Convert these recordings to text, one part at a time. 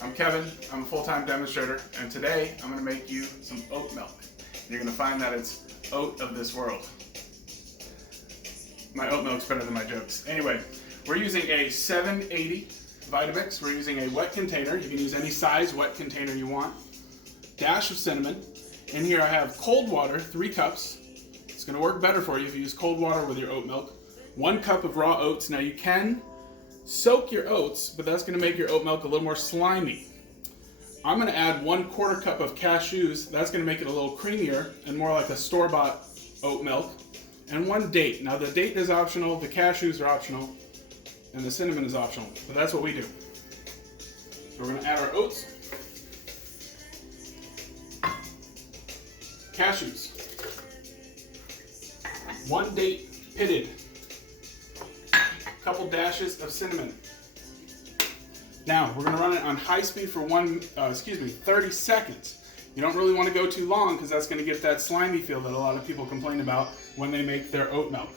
I'm Kevin, I'm a full-time demonstrator, and today I'm going to make you some oat milk. You're going to find that it's oat of this world. My oat milk's better than my jokes. Anyway, we're using a 780 Vitamix. We're using a wet container. You can use any size wet container you want. Dash of cinnamon. In here I have cold water, 3 cups. It's going to work better for you if you use cold water with your oat milk. 1 cup of raw oats. Now you can soak your oats, but that's going to make your oat milk a little more slimy. I'm going to add 1/4 cup of cashews. That's going to make it a little creamier and more like a store-bought oat milk. And 1 date. Now the date is optional, the cashews are optional, and the cinnamon is optional. But that's what we do. So we're going to add our oats, cashews, 1 date pitted, couple dashes of cinnamon. Now we're going to run it on high speed for 30 seconds. You don't really want to go too long because that's going to get that slimy feel that a lot of people complain about when they make their oat milk.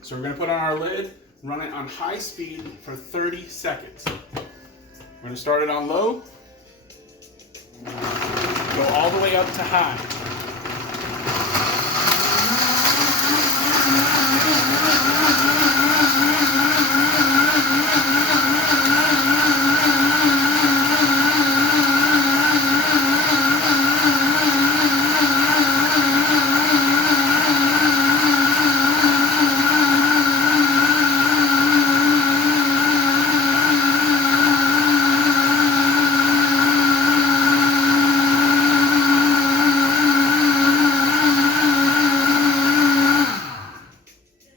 So we're going to put on our lid, run it on high speed for 30 seconds. We're going to start it on low, go all the way up to high.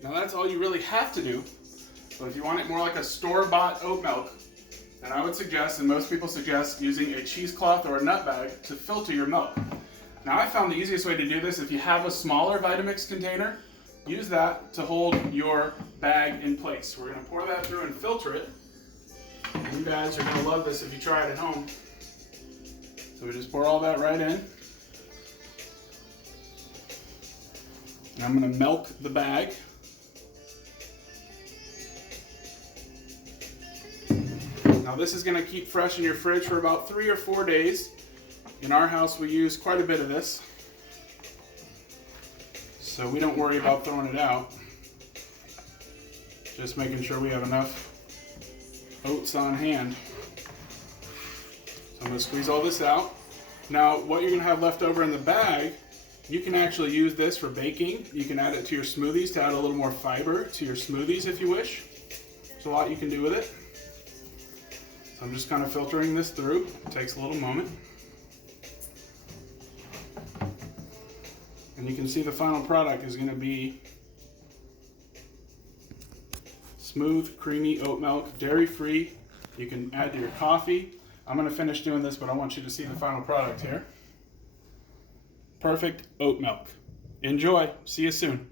That's all you really have to do. So if you want it more like a store-bought oat milk, then I would suggest, and most people suggest, using a cheesecloth or a nut bag to filter your milk. Now I found the easiest way to do this, if you have a smaller Vitamix container, use that to hold your bag in place. We're going to pour that through and filter it. You guys are going to love this if you try it at home. So we just pour all that right in. And I'm going to milk the bag. Now this is going to keep fresh in your fridge for about 3 or 4 days. In our house we use quite a bit of this, so we don't worry about throwing it out. Just making sure we have enough oats on hand. So I'm going to squeeze all this out. Now what you're going to have left over in the bag, you can actually use this for baking. You can add it to your smoothies to add a little more fiber to your smoothies if you wish. There's a lot you can do with it. So I'm just kind of filtering this through. It takes a little moment. And you can see the final product is going to be smooth, creamy oat milk, dairy-free. You can add to your coffee. I'm going to finish doing this, but I want you to see the final product here. Perfect oat milk. Enjoy. See you soon.